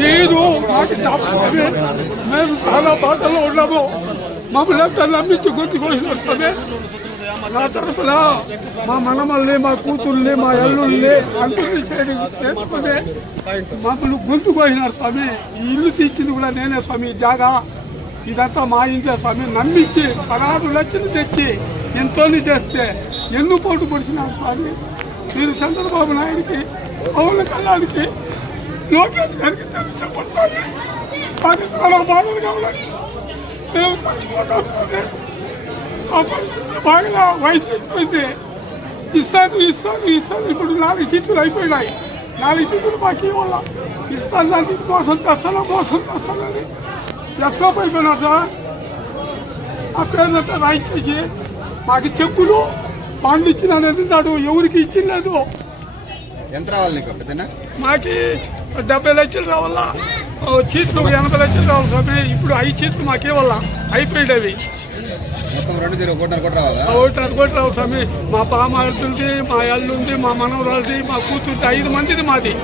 మీరు మాకు మేము చాలా బాధల్లో ఉన్నాము. మమ్మల్ని ఎంత నమ్మించి గొంతు కోసినారు స్వామి. నా తరఫున మా మనమల్ని, మా కూతుర్ని, మా అల్లుల్ని అందరినీ చేసుకుని మమ్మల్ని గొంతు కోసినారు స్వామి. ఈ ఇల్లు తీర్చింది కూడా నేనే స్వామి. జాగా ఇదంతా మా ఇంట్లో స్వామి. నమ్మించి 16 లక్షలు తెచ్చి ఎంతో చేస్తే ఎన్ను పోటు పొడిచినారు స్వామి. మీరు చంద్రబాబు నాయుడికి, పవన్ కళ్యాణ్కి, లోకేష్ గారికి తెలిసి చెప్పండి. అది చాలా బాధలు కావాలి. మేము చచ్చిపోతాం. ఆ పరిస్థితులు బాగా వయసు అయిపోయింది. ఇస్తాను ఇప్పుడు 4 సీట్లు అయిపోయినాయి. 4 సీట్లు మాకు ఇవ్వాల. ఇస్తాను దాన్ని మోసం చేస్తానని ఎస్కోప్ అయిపోయినారు సార్. ఆ పేరునంతా రాయించేసి మాకు చెక్కులు బాండ్లు ఇచ్చినాడు. ఎవరికి ఇచ్చిలేదు. ఎంత రావాలి నీకు పెద్దనా? మాకి 70 లక్షలు రావాలా. సీట్లు 80 లక్షలు రావాలి స్వామి. ఇప్పుడు 5 సీట్లు మాకే వల్ల అయిపోయినవి. మొత్తం 2.5 కోట్లు రావాలా? 1.5 కోట్లు రావు స్వామి. మా పామాడుతుంది, మా అల్లుంది, మా మనవరాలది, మా కూతురుది, 5 మందిది మాది.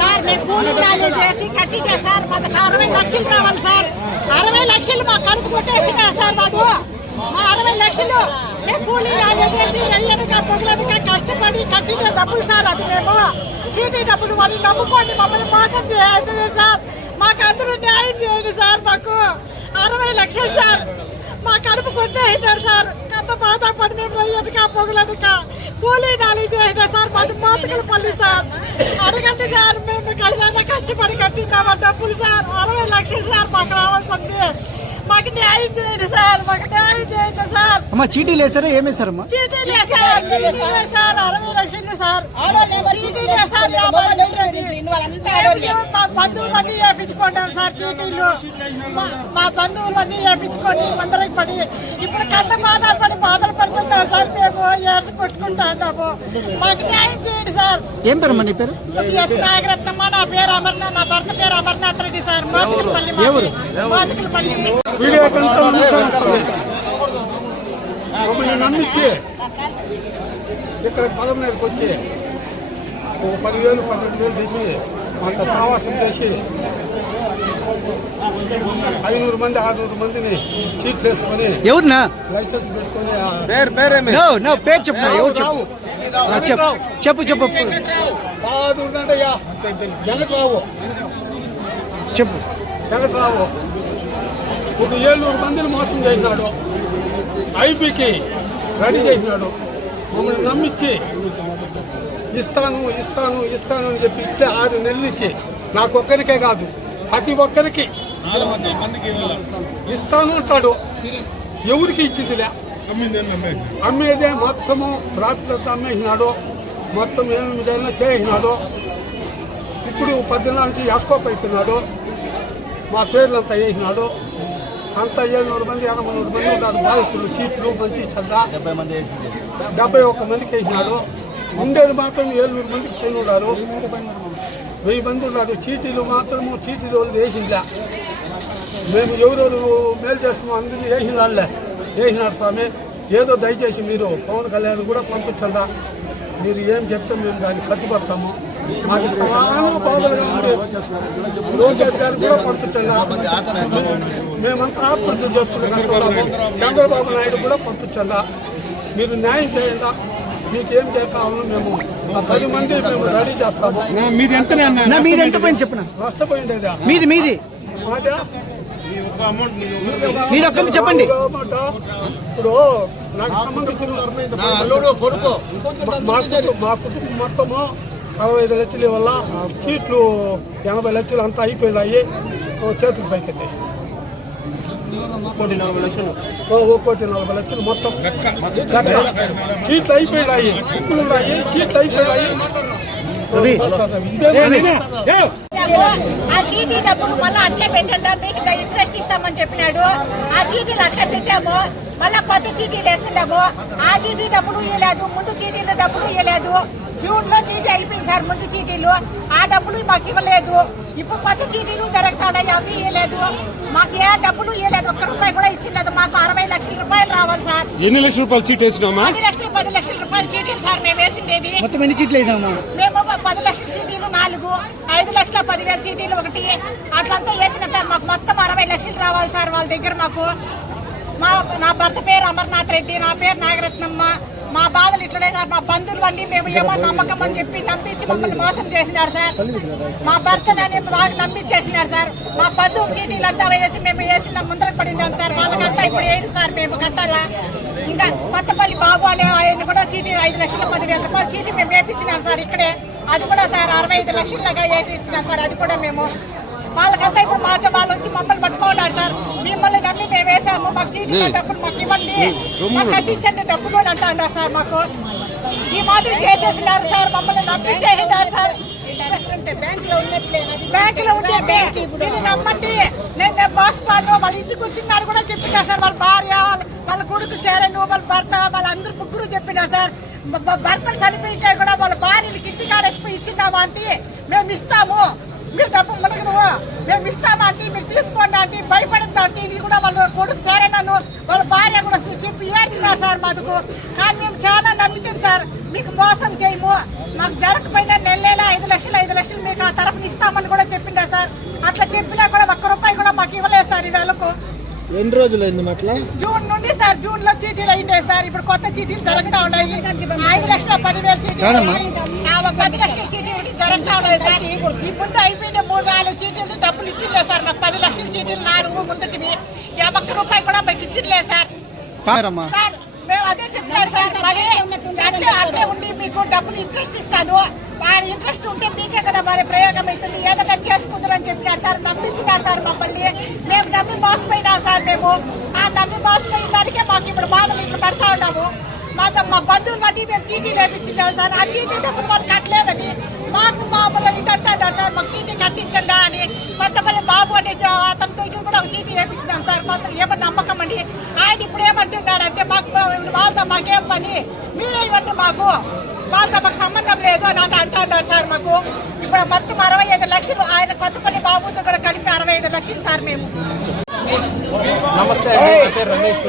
సార్ మేము కూలీలు చేసి కట్టిగా సార్ మాకు 60 లక్షలు రావాలి సార్. 60 లక్షలు మా కడుపు కొట్టేసినా సార్. మాకు మా 60 లక్షలు మేము కూలీలు చేసి ఎల్లనక పొగలనక కష్టపడి కట్టిన డబ్బులు సార్. అది మేము చీటీ డబ్బులు వాళ్ళు నమ్ముకోండి మమ్మల్ని మోసం చేయాల్సింది సార్. మాకు అందరూ న్యాయం చేయండి సార్. మాకు 60 లక్షలు సార్. మా కడుపు కొట్టేసారు సార్. అంత బాధపడి మేము ఎదుక పొగలనక కూలీ నాలి చేయండి సార్. మాది మోతకల పల్లి సార్. అడగండి సార్. మేము కష్టపడి కట్టినామా డబ్బులు సార్. 60 లక్షలు సార్ మాకు రావాల్సింది. మాకు న్యాయం చేయండి సార్. మాకు న్యాయం చేయండి సార్. అమ్మా చీటీలు వేసారా? ఏమేశారమ్మా? చీటీలు సార్. 60 లక్షలు సార్. మా బంధువులన్నీ వేయించుకుంటాం సార్. చీటీలు మా బంధువులన్నీ వేయించుకొని అందరికి పడి ఇప్పుడు కంత బాధలు పడుతున్నాం సార్. మేము ఏడ్చి కొట్టుకుంటాము. మాకు న్యాయం చేయండి సార్. ఏం పేరమ్మా నీ పేరు? ఎస్ నాగరత్నమ్మ. నా పేరు అమర్నాథ్. నా భర్త పేరు అమర్నాథ్ రెడ్డి సార్. మోతకలపల్లి. మమ్మల్ని నమ్మించి ఇక్కడ పదమూడుకి వచ్చి 10,000 12,000 తెచ్చి అంత సావాసం చేసి 500 మంది 600 మందిని సీట్లు వేసుకొని ఎవరినా లైసెన్స్ పెట్టుకొని పేరు చెప్పు. ఎవరు చెప్పు చెప్పు వెంకట్రావు ఒక 700 మందిని మోసం చేసినాడు. ఐపీకి రెడీ చేసినాడు. మమ్మల్ని నమ్మించి ఇస్తాను అని చెప్పి ఇట్లే 6 నెలలు ఇచ్చి నాకొక్కరికే కాదు ప్రతి ఒక్కరికి ఇస్తాను అంటాడు. ఎవరికి ఇచ్చిందిలే. అమ్మేదే మొత్తము ప్రాఫిట్ అమ్మేసినాడు. మొత్తం 8 ఏళ్ళ చేసినాడు. ఇప్పుడు 10 నుంచి ఎస్కోప్ అయిపోయినాడు. మా పేర్లంతా వేసినాడు. అంతా 700 మంది 800 మంది ఉన్నారు బాధితులు. సీట్లు మంచి చందా 71 మందికి వేసినాడు. ఉండేది మాత్రం 700 మందికి పైన ఉన్నారు. 1000 మంది ఉన్నారు. చీటీలు మాత్రము చీటీలు వాళ్ళు వేసిందా. మేము ఎవరెవరు మేలు చేస్తామో అందరినీ వేసిన వాళ్ళే వేసినారు స్వామి. ఏదో దయచేసి మీరు పవన్ కళ్యాణ్ కూడా పంపించండా. మీరు ఏం చెప్తే మేము దాన్ని కట్టుబడతాము. మాకు చాలా బాధలుగా ఉంది. లోకేష్ గారు కూడా పంపించండా. మేమంతా ఆత్మహత్య చేసుకుంటున్నాము. చంద్రబాబు నాయుడు కూడా పంపించండా. మీరు న్యాయం చేయండా. మీకేం కావాలో మేము 10 మంది మేము రెడీ చేస్తాము. మీది ఎంత పోయింది చెప్పిన? నష్టపోయిండేదా? మీది మాదా? మీరు ఒక్కరిని చెప్పండి. ఇప్పుడు నాకు సంబంధించిన మా కుటుంబం మొత్తము 65 లక్షలు వల్ల సీట్లు 80 లక్షలు అంతా అయిపోయినాయి. చేతులు పైకెత్తాయి. 1,40,00,000 లక్షలు మొత్తం సీట్లు అయిపోయినాయి. బుక్కులు ఉన్నాయి, సీట్లు అయిపోయినాయి. ఆ చీటీ డబ్బులు మళ్ళీ అట్లే పెట్టండి, మీకు ఇంట్రెస్ట్ ఇస్తామని చెప్పినాడు. ఆ చీటీలు అట్లే పెట్టాము, మళ్ళా కొత్త చీటీలు వేస్తున్నాము. ఆ చీటీ డబ్బులు ఇవ్వలేదు, ముందు చీటీల డబ్బులు ఇవ్వలేదు. జూన్ లో చీటీ అయిపోయింది సార్, ముందు చీటీలు. ఆ డబ్బులు మాకు ఇవ్వలేదు. ఇప్పుడు కొత్త చీటీలు జరుగుతున్నాయి, అవి ఇవ్వలేదు. మాకు ఏ డబ్బులు ఇవ్వలేదు, ₹1 కూడా ఇచ్చిండదు. మాకు 60 లక్షల రావాలి సార్. ఎన్ని లక్షల రూపాయలు చీటీ వేసినామా? 10 లక్షల రూపాయల చీటీలు సార్ మేము వేసిండేది. మొత్తం ఎన్ని చీట్లు వేసామా? మేము 10 లక్షల చీటీలు 4, 5,10,000 చీటీలు 1, అట్లంతా వేసిన సార్. మాకు మొత్తం 60 లక్షలు రావాలి సార్ వాళ్ళ దగ్గర. మాకు నా భర్త పేరు అమర్నాథ్ రెడ్డి, నా పేరు నాగరత్నమ్మ. మా బాధలు ఇట్లనే సార్. మా బంధువులు అన్ని మేము ఏమో నమ్మకం అని చెప్పి నమ్మించి మమ్మల్ని మోసం చేసినాడు సార్. మా భర్తనని బాగా నమ్మించేసినాడు సార్. మా బంధువు చీటీలు అంతా వేసి మేము వేసిన ముందర పడినాం సార్. వాళ్ళకంతా ఇప్పుడు వేయండి సార్, మేము కట్టాలా. ఇంకా కొత్తపల్లి బాబు అనే ఆయన కూడా చీటీ 5,10,000 రూపాయల చీటీ మేము వేపించినాం సార్ ఇక్కడే. అది కూడా సార్ 65 లక్షలుగా వేపించినాం సార్. అది కూడా మేము వాళ్ళకంతా ఇప్పుడు వాళ్ళు వచ్చి మమ్మల్ని పట్టుకోవాలి సార్. మిమ్మల్ని నమ్మి మేము వేసాము, మాకు చీటీ డబ్బులు మాకు ఇవ్వండి, మాకు కట్టించండి డబ్బులు అని అంటున్నారు సార్. మాకు ఈ మాటలు చేసేసినారు సార్, మమ్మల్ని నమ్మించేసినారు సార్. బ్యాంకులో ఉండే మీరు నమ్మండి. నేను బాస్ వాళ్ళు వాళ్ళ ఇంటికి వచ్చినారు కూడా చెప్పినా సార్. వాళ్ళ భార్య, వాళ్ళ కొడుకు చేరను, వాళ్ళ భర్త, వాళ్ళందరూ ముగ్గురు చెప్పినా సార్. భర్తలు చనిపోయింటే కూడా వాళ్ళ భార్యలకి ఇంటికాడ ఎక్కువ ఇచ్చినామా అంటే మేము ఇస్తాము, మీరు డబ్బు మనకు మేము ఇస్తామా అంటే మీరు తీసుకోండి అంటే భయపడద్దు అంటే ఇది కూడా వాళ్ళ కొడుకు సరే నన్ను వాళ్ళ భార్య కూడా చెప్పి ఏడ్చినారు సార్ మాకు. కానీ మేము చాలా నమ్మితాం సార్, మీకు మోసం చేయము, మాకు జరగకపోయినా నెల 5 లక్షలు మీకు ఆ తరఫున ఇస్తామని కూడా చెప్పిందా సార్. అట్లా చెప్పినా కూడా ₹1 కూడా మాకు ఇవ్వలేదు సార్. ఈ వేళకు ఎన్ని రోజులు అయింది అట్లా? జూన్ నుండి సార్. జూన్ లో చీటీలు అయినాయి సార్. ఇప్పుడు కొత్త చీటీలు జరుగుతా ఉన్నాయి. 5,10,000 చీటీలు, 10 లక్షల చీటీలు జరుగుతా ఉన్నాయి సార్. ఈ ముందు అయిపోయిన 3-4 చీటీలు డబ్బులు ఇచ్చిందే సార్. మాకు 10 లక్షల చీటీలు 4 ముందుటివి ₹1 కూడా మాకు ఇచ్చిందిలే సార్. సార్ మేము అదే చెప్పాడు సార్. మరి అట్లే ఉండి మీకు డబ్బులు ఇంట్రెస్ట్ ఇస్తాను, వాడి ఇంట్రెస్ట్ ఉంటే మీకే కదా మరి ప్రయోగం అవుతుంది, ఏదైనా చేసుకుందరని చెప్పినాడు సార్. నమ్మించినాడు సార్ మమ్మల్ని. మేము నమ్మి మోసపోయినాం సార్. మేము ఆ నమ్మి మోసపోయిన దానికే మాకు ఇప్పుడు బాధలు ఇట్లా పడతా ఉన్నాము. మా బంధువులు అన్ని మేము చీటీలు వేపించినాం సార్. ఆ చీటీ డబ్బులు వాళ్ళు కట్టలేదని మాకు మామూలు ఇది అంటాడు సార్. మాకు చీటీ కట్టించండా అని కొత్తపల్లి బాబు అని అతని దగ్గర కూడా ఒక చీటీ వేపించినాం సార్. ఏమన్నా నమ్మకం అండి. ఆయన ఇప్పుడు ఏమంటున్నాడంటే వాళ్ళతో మాకేం పని, మీరే ఇవ్వండి, వాళ్ళతో మాకు సంబంధం లేదు అని అంటున్నారు సార్. మాకు ఇప్పుడు మొత్తం 65 లక్షలు ఆయన కొత్తపల్లి బాబుతో కూడా కలిపి 65 లక్షలు సార్. మేము నమస్తే అండి, నా పేరు రమేష్.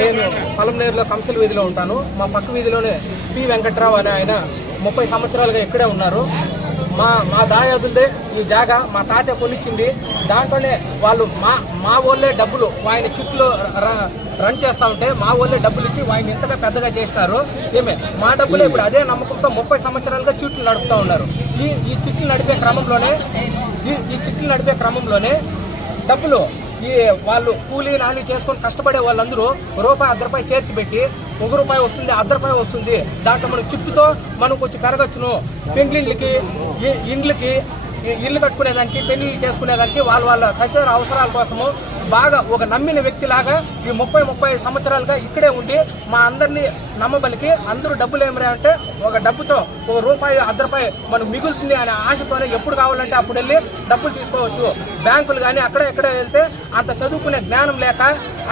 నేను పలంనేరులో కంసల వీధిలో ఉంటాను. మా పక్క వీధిలోనే పి వెంకట్రావు అనే ఆయన 30 సంవత్సరాలుగా ఇక్కడే ఉన్నారు. మా దాయాదులే ఈ జాగా మా తాత కొనిచ్చింది. దాంట్లోనే వాళ్ళు మా వాళ్ళే డబ్బులు ఆయన చుట్టూ రన్ చేస్తా ఉంటే మా వాళ్ళే డబ్బులు ఇచ్చి ఆయన ఎంతగా పెద్దగా చేసినారు. మా డబ్బులే ఇప్పుడు అదే నమ్మకంతో 30 సంవత్సరాలుగా చుట్లు నడుపుతూ ఉన్నారు. ఈ చుట్లు నడిపే క్రమంలోనే డబ్బులు వాళ్ళు కూలీ నాని చేసుకొని కష్టపడే వాళ్ళందరూ ₹1, ₹1 చేర్చి పెట్టి ₹1 వస్తుంది, ₹1 వస్తుంది. దాంట్లో మనం చుట్టుతో మనం కొంచెం పెరగచ్చును. పెండ్లిండ్లకి, ఇండ్లకి, ఇల్లు కట్టుకునేదానికి, పెళ్లిళ్ళు చేసుకునేదానికి వాళ్ళ తదితర అవసరాల కోసము బాగా ఒక నమ్మిన వ్యక్తిలాగా ఈ 30 సంవత్సరాలుగా ఇక్కడే ఉండి మా అందరినీ నమ్మబలికి అందరూ డబ్బులు ఏమరా ఒక డబ్బుతో ₹1, ₹1 మనకు మిగులుతుంది అనే ఆశతోనే ఎప్పుడు కావాలంటే అప్పుడు వెళ్ళి డబ్బులు తీసుకోవచ్చు. బ్యాంకులు కానీ అక్కడ ఎక్కడ వెళ్తే అంత చదువుకునే జ్ఞానం లేక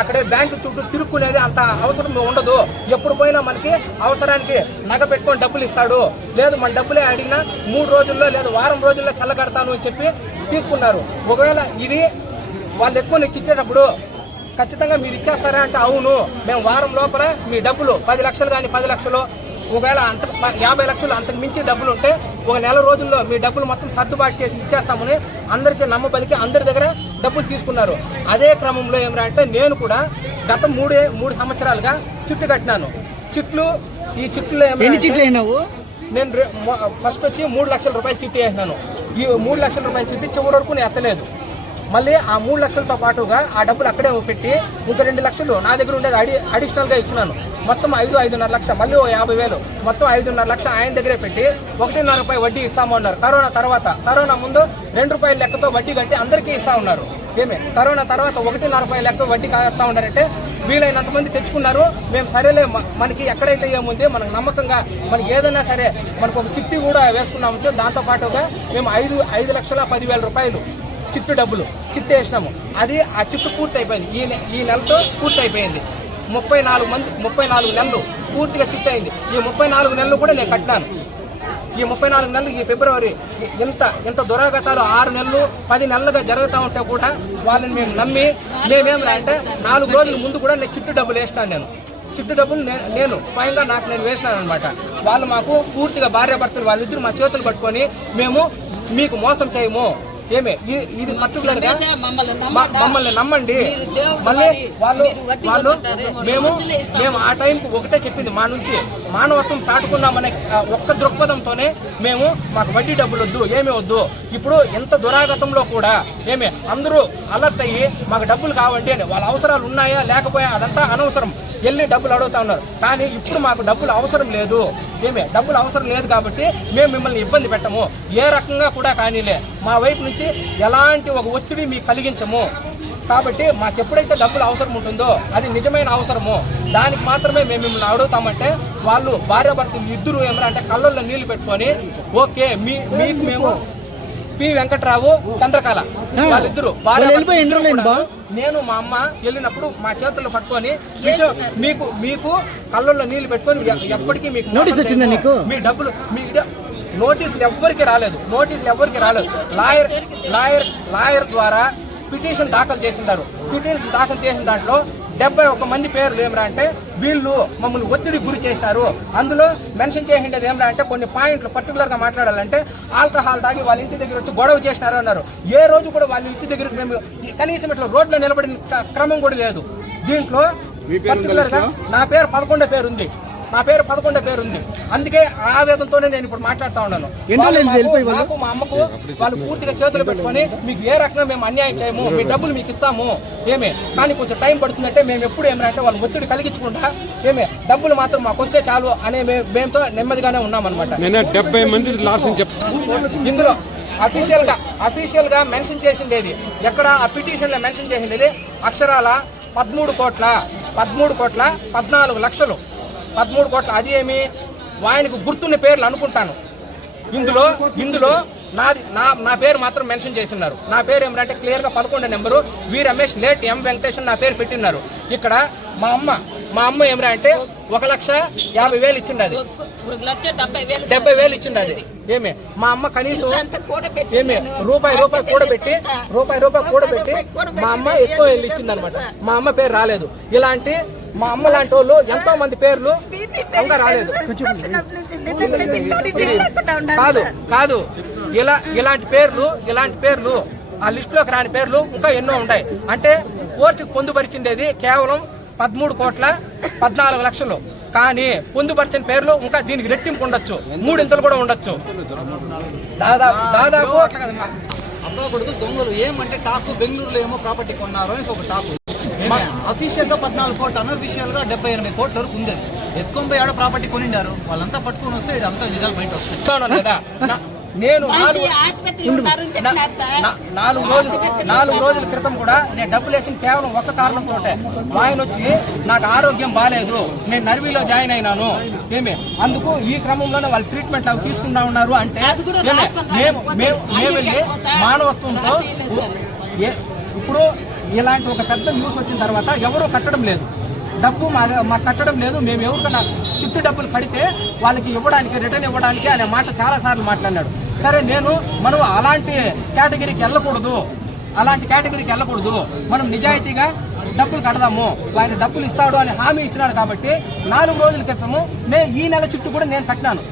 అక్కడే బ్యాంకు చుట్టూ తిరుక్కునేది అంత అవసరం ఉండదు. ఎప్పుడు పోయినా మనకి అవసరానికి నగ పెట్టుకొని డబ్బులు ఇస్తాడు. లేదు మన డబ్బులే అడిగినా 3 రోజుల్లో లేదా వారం రోజుల్లో చల్లగడతాను అని చెప్పి తీసుకున్నారు. ఒకవేళ ఇది వాళ్ళు ఎక్కువ నీకు ఇచ్చేటప్పుడు ఖచ్చితంగా మీరు ఇచ్చేస్తారా అంటే అవును, మేము వారం లోపల మీ డబ్బులు 10 లక్షలు కానీ 10 లక్షలు, ఒకవేళ 50 లక్షలు అంతకు మించి డబ్బులు ఉంటే 1 నెల రోజుల్లో మీ డబ్బులు మొత్తం సర్దుబాటు చేసి ఇచ్చేస్తామని అందరికీ నమ్మబలికి అందరి దగ్గర డబ్బులు తీసుకున్నారు. అదే క్రమంలో ఏమంటే నేను కూడా గత 3 సంవత్సరాలుగా చుట్టు కట్టినాను. ఈ చుట్టులో నేను ఫస్ట్ వచ్చి ₹3 లక్షల చిట్టి వేసినాను. ఈ ₹3 లక్షల చిట్టి చివరి వరకు నేను ఎత్తలేదు. మళ్ళీ ఆ 3 లక్షలతో పాటుగా ఆ డబ్బులు అక్కడే పెట్టి ఇంకా 2 లక్షలు నా దగ్గర ఉండేది అడిషనల్ గా ఇచ్చినాను. మొత్తం 5.5 లక్షలు, మళ్ళీ 50,000, మొత్తం 5.5 లక్షలు ఆయన దగ్గరే పెట్టి 1.5 రూపాయి వడ్డీ ఇస్తామన్నారు. కరోనా తర్వాత, కరోనా ముందు 2 రూపాయల లెక్కతో వడ్డీ కట్టి అందరికీ ఇస్తా ఉన్నారు. కరోనా తర్వాత 1.5 రూపాయల లెక్క వడ్డీ కడతా ఉన్నారంటే వీలైనంత మంది తెచ్చుకున్నారు. మేము సరేలే, మనకి ఎక్కడైతే ఏముంది మనకు నమ్మకంగా మనకి ఏదైనా సరే మనకు ఒక చిట్టి కూడా వేసుకున్నాము. దాంతో పాటుగా మేము 5,10,000 రూపాయలు చిట్టు డబ్బులు వేసినాము. అది ఆ చిట్టు పూర్తి అయిపోయింది. ఈ నెలతో పూర్తి అయిపోయింది. 34 నెలలు పూర్తిగా చిట్టు అయింది. ఈ 34 నెలలు కూడా నేను కట్టినాను. ఈ 34 నెలలు, ఈ ఫిబ్రవరి ఎంత దురాగతాలు 6 నెలలు 10 నెలలుగా జరుగుతూ ఉంటే కూడా వాళ్ళని మేము నమ్మి మేమేమి అంటే 4 రోజుల ముందు కూడా నేను చిట్టు డబ్బులు వేసినాను. చిట్టు డబ్బులు నేను స్వయంగా నేను వేసినాను అనమాట. వాళ్ళు మాకు పూర్తిగా భార్యాభర్తలు వాళ్ళిద్దరు మా చేతులు పట్టుకొని మేము మీకు మోసం చేయము, ఇది పర్టికులర్ గా మమ్మల్ని నమ్మండి. మళ్ళీ వాళ్ళు మేము ఆ టైంకి ఒకటే చెప్పింది, మా నుంచి మానవత్వం చాటుకున్నామనే ఒక్క దృక్పథంతోనే మేము మాకు వడ్డీ డబ్బులు వద్దు, ఏమీ వద్దు. ఇప్పుడు ఎంత దురాగతంలో కూడా అందరూ అలర్ట్ అయ్యి మాకు డబ్బులు కావండి అని, వాళ్ళ అవసరాలు ఉన్నాయా లేకపోయా అదంతా అనవసరం, వెళ్ళి డబ్బులు అడుగుతా ఉన్నారు. కానీ ఇప్పుడు మాకు డబ్బులు అవసరం లేదు, డబ్బులు అవసరం లేదు కాబట్టి మేము మిమ్మల్ని ఇబ్బంది పెట్టము, ఏ రకంగా కూడా కానీలే, మా వైపు నుంచి ఎలాంటి ఒక ఒత్తిడి మీకు కలిగించము. కాబట్టి మాకు ఎప్పుడైతే డబ్బులు అవసరం ఉంటుందో అది నిజమైన అవసరము, దానికి మాత్రమే మేము మిమ్మల్ని అడుగుతామంటే వాళ్ళు భార్యాభర్తలు ఇద్దరు ఏమంటే కళ్ళల్లో నీళ్లు పెట్టుకొని ఓకే మీకు మేము పి వెంకట్రావు చంద్రకళ వాళ్ళిద్దరు నేను మా అమ్మ వెళ్ళినప్పుడు మా చేతుల్లో పట్టుకొని మీకు కళ్ళల్లో నీళ్లు పెట్టుకొని ఎప్పటికీ మీకు నోటీస్ వచ్చిందా నీకు? మీ డబ్బులు నోటీసులు ఎవ్వరికి రాలేదు. లాయర్ ద్వారా పిటిషన్ దాఖలు చేసినారు. పిటిషన్ దాఖలు చేసిన దాంట్లో 71 మంది పేర్లు ఏమరా అంటే వీళ్ళు మమ్మల్ని ఒత్తిడి గురి చేసినారు. అందులో మెన్షన్ చేసిండేది ఏమరా అంటే కొన్ని పాయింట్లు పర్టికులర్ గా మాట్లాడాలంటే ఆల్కహాల్ తాగి వాళ్ళ ఇంటి దగ్గర వచ్చి గొడవ చేసినారు అన్నారు. ఏ రోజు కూడా వాళ్ళ ఇంటి దగ్గర మేము కనీసం ఇట్లా రోడ్లో నిలబడిన క్రమం కూడా లేదు. దీంట్లో పర్టికులర్ గా నా పేరు 11వ పేరు ఉంది. అందుకే ఆవేదనతోనే నేను ఇప్పుడు మాట్లాడుతా ఉన్నాను. మా అమ్మకు వాళ్ళు పూర్తిగా చేతులు పెట్టుకొని మీకు ఏ రకంగా మేము అన్యాయం చేయము, మీ డబ్బులు మీకు ఇస్తాము, కానీ కొంచెం టైం పడుతుందంటే మేము ఎప్పుడు ఏమంటే వాళ్ళు ఒత్తిడి కలిగించకుండా డబ్బులు మాత్రం మాకు వస్తే చాలు అనే మేమతో నెమ్మదిగానే ఉన్నామన్నమాట. 70 మంది లాస్ అని ఇందులో అఫీషియల్ గా మెన్షన్ చేసిండేది ఎక్కడ ఆ పిటిషన్ లో మెన్షన్ చేసిండేది అక్షరాల 13 కోట్ల 14 లక్షలు 13 కోట్ల. అది ఏమి ఆయనకు గుర్తున్న పేర్లు అనుకుంటాను. ఇందులో నా పేరు మాత్రం మెన్షన్ చేస్తున్నారు. నా పేరు ఏమంటే క్లియర్ గా 11వ నెంబరు వి రమేష్ లేట్ ఎం వెంకటేశ్వర నా పేరు పెట్టినారు. ఇక్కడ మా అమ్మ ఏమంటే 1,50,000 ఇచ్చిండది, 70,000 ఇచ్చిండది. మా అమ్మ కనీసం రూపాయి కూడబెట్టి మా అమ్మ ఎక్కువ వెళ్ళి ఇచ్చింది అనమాట. మా అమ్మ పేరు రాలేదు. ఇలాంటి మా అమ్మ లాంటి వాళ్ళు ఎంతో మంది పేర్లు ఇంకా రాలేదు. కాదు ఇలాంటి పేర్లు ఆ లిస్ట్ లోకి రాని పేర్లు ఇంకా ఎన్నో ఉన్నాయి. అంటే కోర్టుకు పొందుపరిచిండేది కేవలం 13 కోట్ల 14 లక్షలు. కానీ పొందుపరిచిన పేర్లు ఇంకా దీనికి రెట్టింపు ఉండొచ్చు, 3 ఇంతలు కూడా ఉండొచ్చు. దాదాపు అబ్బా కొడుకు దొంగలు ఏమంటే టాకు బెంగళూరులో ఏమో ప్రాపర్టీ కొన్నారు అని ఒక టాకు. అఫీషియల్ గా 14 కోట్లు, అనఫీషియల్ గా 78 కోట్ల వరకు ఉంది. ఎత్తుకొని పోయి ఆడ ప్రాపర్టీ కొనిండారు. వాళ్ళంతా పట్టుకొని వస్తే ఇదంతా నిజాలు బయట వస్తాయి. నేను 4 రోజుల క్రితం కూడా నేను డబ్బులు వేసిన కేవలం ఒక్క కారణంతో ఆయన వచ్చి నాకు ఆరోగ్యం బాగాలేదు, నేను నర్వీలో జాయిన్ అయినాను, అందుకు ఈ క్రమంలోనే వాళ్ళు ట్రీట్మెంట్ అవి తీసుకుంటా ఉన్నారు అంటే మేము వెళ్ళి మానవత్వంతో ఇప్పుడు ఇలాంటి ఒక పెద్ద న్యూస్ వచ్చిన తర్వాత ఎవరూ కట్టడం లేదు, డబ్బు మాకు కట్టడం లేదు. మేము ఎవరికన్నా చిట్టు డబ్బులు కడితే వాళ్ళకి రిటర్న్ ఇవ్వడానికి అనే మాట చాలా సార్లు మాట్లాడినాడు. సరే మనం అలాంటి కేటగిరీకి వెళ్ళకూడదు, మనం నిజాయితీగా డబ్బులు కడదాము, ఆయన డబ్బులు ఇస్తాడు అని హామీ ఇచ్చినాడు. కాబట్టి 4 రోజుల క్రితము ఈ నెల చుట్టూ కూడా నేను కట్టినాను.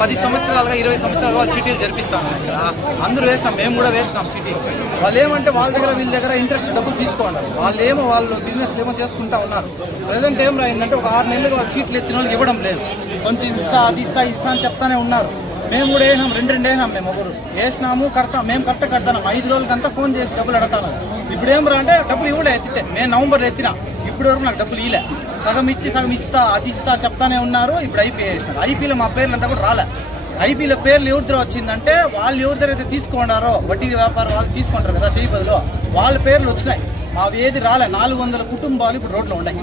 10 సంవత్సరాలుగా 20 సంవత్సరాలుగా వాళ్ళు చిటీలు జరిపిస్తాము. అందరూ వేసినాం, మేము కూడా వేసినాం చిటీ. వాళ్ళు ఏమంటే వాళ్ళ దగ్గర వీళ్ళ దగ్గర ఇంట్రెస్ట్ డబ్బులు తీసుకోవాలి. వాళ్ళు బిజినెస్ ఏమో చేసుకుంటా ఉన్నారు. ప్రజెంట్ ఏం రాయిందంటే ఒక 6 నెలలుగా వాళ్ళు చీట్లు ఎత్తిన వాళ్ళకి ఇవ్వడం లేదు. కొంచెం ఇస్తా అది ఇస్తా అని చెప్తానే ఉన్నారు. మేము కూడా వేసినాం, రెండు వేసినాం. మేము ఒకరు వేసినాము, కడతాం. మేము కరెక్ట్ కడతాం. 5 రోజులకంతా ఫోన్ చేసి డబ్బులు అడతాను. ఇప్పుడు ఏం రా అంటే డబ్బులు ఇవ్వలే. ఎత్తితే మేము నవంబర్లో ఎత్తినా, ఇప్పటి వరకు నాకు డబ్బులు ఇలే. సగం ఇచ్చి సగం ఇస్తా, అది ఇస్తా చెప్తానే ఉన్నారు. ఇప్పుడు ఐపీ వేసినారు. ఐపీలో మా పేర్లంతా కూడా రాలే. ఐపీలో పేర్లు ఎవరి దగ్గర వచ్చిందంటే వాళ్ళు ఎవరి దగ్గర అయితే తీసుకున్నారో వడ్డీ వ్యాపారం వాళ్ళు తీసుకుంటారు కదా చేయి బదులు, వాళ్ళ పేర్లు వచ్చినాయి. మావి ఏది రాలే. 400 కుటుంబాలు ఇప్పుడు రోడ్లో ఉన్నాయి.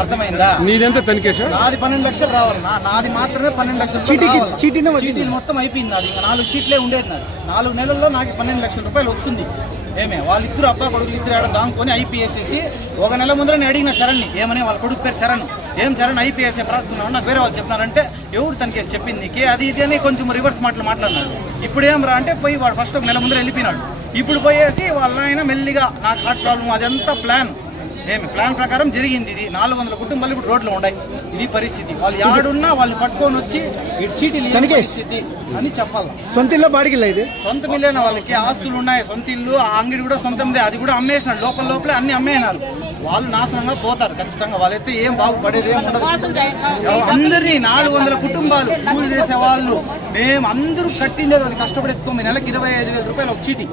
అర్థమైందా? నీదెంత తనిఖీ సార్? నాది 12 లక్షలు రావాలన్నా. నాది మాత్రమే 12 లక్షలు. చీటీలు మొత్తం అయిపోయింది. నాది ఇంకా 4 చీట్లే ఉండేది. నాది 4 నెలల్లో నాకు 12 లక్షల రూపాయలు వస్తుంది. ఏమే వాళ్ళిద్దరు అబ్బా కొడుకులు ఇద్దరు ఆడ దాంకొని ఐపీఎస్సి. ఒక నెల ముందర నేను అడిగిన చరణ్ని ఏమని, వాళ్ళ కొడుకు పేరు చరణ్. ఏం చరణ్ ఐపీఎస్ ప్రాస్తున్నావు? నాకు వేరే వాళ్ళు చెప్పినారంటే ఎవరు తనకేసి చెప్పింది నీకు అది ఇది అని కొంచెం రివర్స్ మాట్లాడినాడు. ఇప్పుడు ఏం రా అంటే పోయి వాడు ఫస్ట్ ఒక నెల ముందర వెళ్ళిపోయినాడు. ఇప్పుడు పోయేసి వాళ్ళ ఆయన మెల్లిగా నాకు హార్ట్ ప్రాబ్లం అదంతా ప్లాన్. ప్లాన్ ప్రకారం జరిగింది. ఇది 400 కుటుంబాలు ఇప్పుడు రోడ్లో ఉన్నాయి. ఇది పరిస్థితి. వాళ్ళు యాడున్నా వాళ్ళు పట్టుకొని వచ్చి చీటీలు పరిస్థితి అని చెప్పాలి. సొంత ఇల్లు బాడికి ఇది సొంత ఇల్లేనా? వాళ్ళకి ఆస్తులు ఉన్నాయి, సొంత ఇల్లు. ఆ అంగడి కూడా సొంతందే, అది కూడా అమ్మేసినాడు. లోపలే అన్ని అమ్మేసినారు. వాళ్ళు నాశనంగా పోతారు ఖచ్చితంగా. వాళ్ళైతే ఏం బాగుపడేది ఏం ఉండదు. అందరినీ 400 కుటుంబాలు కూలి చేసే వాళ్ళు మేము అందరూ కట్టిండేది. అది కష్టపడి ఎత్తుకోమి నెలకి 25,000 రూపాయలు ఒక చీటీ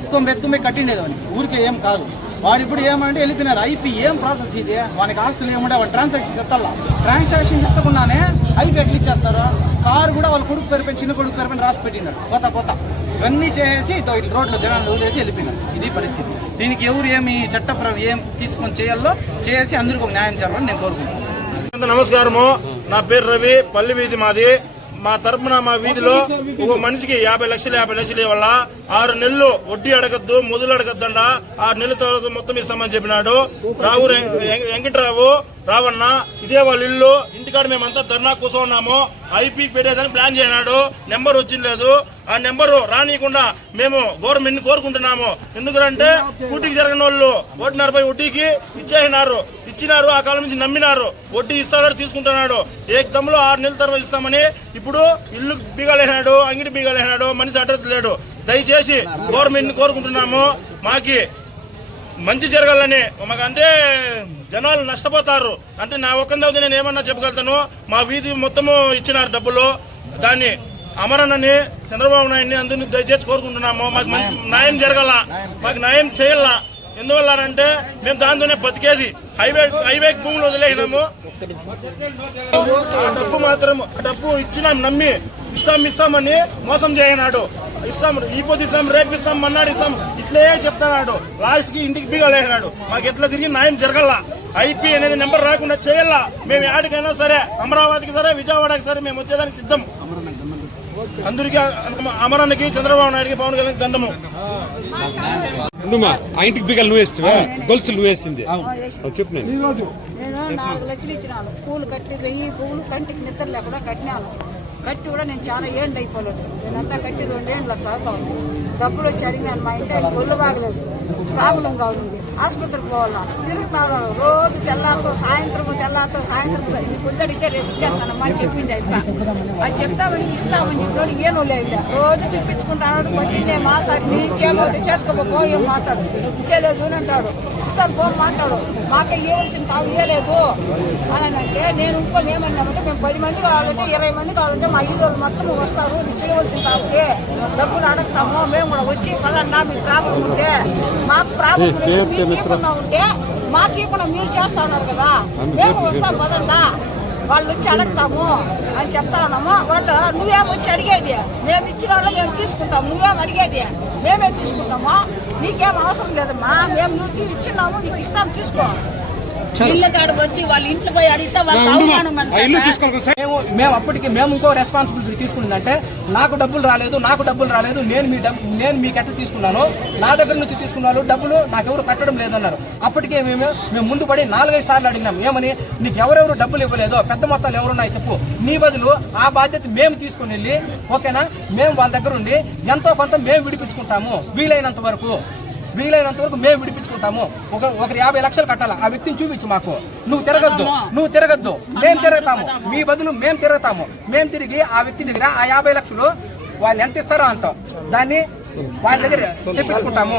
ఎత్తుకోమి కట్టిండేది. అని ఊరికే ఏం కాదు. వాడు ఇప్పుడు ఏమంటే వెళ్ళిపోయినారు. ఐపీ ఏం ప్రాసెస్ ఇది? వానికి ఆస్తులు ఏముండే వాడు ట్రాన్సాక్షన్ చెప్తాలా. ట్రాన్సాక్షన్ చెప్తకున్నానే ఐపీ ఎట్లా ఇచ్చేస్తారు? కారు కూడా వాళ్ళ కొడుకు పేరు చిన్న కొడుకు పేరు పైన రాసి పెట్టినాడు. కొత్త ఇవన్నీ చేసి రోడ్లో జనాలు వదిలేసి వెళ్ళిపోయినారు. ఇది పరిస్థితి. దీనికి ఎవరు ఏమి ఏం తీసుకొని చేయాలో చేసి అందరికీ ఒక న్యాయం చేయాలని నేను కోరుకుంటున్నాను. నమస్కారము. నా పేరు రవి. పల్లి వీధి మాది. మా తరపున మా వీధిలో ఒక మనిషికి 50 లక్షలు ఇవ్వాల. 6 నెలలు వడ్డీ అడగద్దు, మొదలు అడగద్దండ. 6 నెలల తర్వాత మొత్తం ఇస్తామని చెప్పినాడు. రావు వెంకటరావు రావన్న. ఇదే వాళ్ళ ఇల్లు. ఇంటికాడ మేమంతా ధర్నా కూర్చోన్నాము. ఐపీ పెట్టేదని ప్లాన్ చేయనాడు. నెంబర్ వచ్చింది. ఆ నెంబరు రానియకుండా మేము గవర్నమెంట్ కోరుకుంటున్నాము. ఎందుకంటే కూటికి జరగని వాళ్ళు 1.40 వడ్డీకి ఇచ్చినారు. ఆ కాలం నుంచి నమ్మినారు. వడ్డీ ఇస్తాడు, తీసుకుంటున్నాడు. ఏకదమ్ములో 6 నెలల తర్వాత ఇస్తామని ఇప్పుడు ఇల్లు బీగాలేనాడు, అంగిడి బీగాలేనాడు. మనిషి అడ్రస్ లేడు. దయచేసి గవర్నమెంట్ కోరుకుంటున్నాము. మాకి మంచి జరగాలని. మాకంటే జనాలు నష్టపోతారు. అంటే నా ఒక్కందవుతుంది నేను ఏమన్నా చెప్పగలుగుతాను. మా వీధి మొత్తము ఇచ్చినారు డబ్బులు. దాన్ని అమరన్నని చంద్రబాబు నాయుడిని అందరినీ దయచేసి కోరుకుంటున్నాము. మాకు మంచి న్యాయం జరగాల, మాకు న్యాయం చేయాల. ఎందువల్ల అంటే మేము దాంతోనే బతికేది. హైవే భూములు వదిలేసినాము. ఆ డబ్బు ఇచ్చినాం నమ్మి ఇస్తామని మోసం చేయనాడు. ఈ పొద్దు ఇస్తాం, రేపు ఇస్తాం, మన్నాడు ఇస్తాం, ఇట్లే చెప్తున్నాడు. లాస్ట్ కి ఇంటికి బీగలేసినాడు. మాకు ఎట్లా తిరిగి న్యాయం జరగల. ఐపీ అనేది నెంబర్ రాకుండా చేయాలా. మేము ఆడికైనా సరే, అమరావతికి సరే, విజయవాడకి సరే మేము వచ్చేదానికి సిద్ధం. అందరికీ అమరానికి, చంద్రబాబు నాయుడికి, పవన్ కళ్యాణ్ దండము. ఆ ఇంటికి బిగలు నువ్వు వేస్తావా? గొలుసులు నువ్వు వేసింది చెప్పు. నేను 4 లక్షలు ఇచ్చినాను. పూలు కట్టి 1000 పూలు కంటికి నిద్ర లేకుండా కట్టినాను. కట్టి కూడా నేను చాలా ఏండ్లు అయిపోలేదు. నేనంతా కట్టి 2 ఏండ్ల తాగుతా ఉంది. డబ్బులు వచ్చి అడిగినాను. మా ఇంట్లో ఒళ్ళు బాగలేదు, ప్రాబ్లం కావాలి, ఆసుపత్రికి పోవాలా, తిరుగుతాడు. రోజు సాయంత్రం నీ పొద్దుడికే రేపు ఇచ్చేస్తానమ్మా అని చెప్పింది. అది చెప్తామని ఇస్తామని చెప్పి ఏమో లేదు. రోజు తిప్పించుకుంటాడు. పొద్దున్నే మాసారి నీ ఇచ్చేమో చేసుకోబో ఏం మాట్లాడు, ఇచ్చేలేదు అని అంటాడు. ఇస్తాను పో మాట్లాడు. మాకే ఇవ్వాల్సిన కావు ఇవ్వలేదు అని అంటే నేను ఇంకొని ఏమన్నామంటే మేము 10 మంది కావాలంటే 20 మంది కావాలంటే మా 5 రోజులు మొత్తం వస్తారు. మీకు ఇవ్వాల్సిన కావుకే డబ్బులు అడుగుతాము. మేము కూడా వచ్చి పదన్నా మీ ప్రాబ్లం ఉంటే మాకు ప్రాబ్లం ఉంటే మాకు ఇప్పుడు మీరు చేస్తా ఉన్నారు కదా, మేము వస్తాం పదన్నా, వాళ్ళు వచ్చి అడుగుతాము అని చెప్తా ఉన్నాము. వాళ్ళు నువ్వేం వచ్చి అడిగేది, మేము ఇచ్చిన వాళ్ళు మేము తీసుకుంటాము, నువ్వేం అడిగేది మేమే తీసుకుంటాము, నీకేం అవసరం లేదమ్మా, మేము నువ్వు ఇచ్చినాము నీకు ఇస్తాం తీసుకో. ఇల్లు కాడికి వచ్చి వాళ్ళ ఇంట్లో పోయి అడిగితే మేము అప్పటికి మేము ఇంకో రెస్పాన్సిబిలిటీ తీసుకున్నదంటే నాకు డబ్బులు రాలేదు, నేను మీకు ఎట్లా తీసుకున్నాను, నా దగ్గర నుంచి తీసుకున్నాను డబ్బులు నాకెవరు కట్టడం లేదన్నారు. అప్పటికే మేము ముందు పడి 4-5 సార్లు అడిగినాం. ఏమని, నీకు ఎవరెవరు డబ్బులు ఇవ్వలేదో పెద్ద మొత్తాలు ఎవరున్నాయి చెప్పు, నీ బదులు ఆ బాధ్యత మేము తీసుకుని వెళ్ళి ఓకేనా, మేము వాళ్ళ దగ్గర ఉండి ఎంతో కొంత మేము విడిపించుకుంటాము. వీలైనంత వరకు మేము విడిపించుకుంటాము. ఒకరు 50 లక్షలు కట్టాలి. ఆ వ్యక్తిని చూపించు మాకు. నువ్వు తిరగద్దు, మేము తిరుగుతాము. మీ బదులు మేము తిరుగుతాము. మేము తిరిగి ఆ వ్యక్తి దగ్గర ఆ 50 లక్షలు వాళ్ళు ఎంత ఇస్తారో అంత దాన్ని వాళ్ళ దగ్గర తెప్పించుకుంటాము.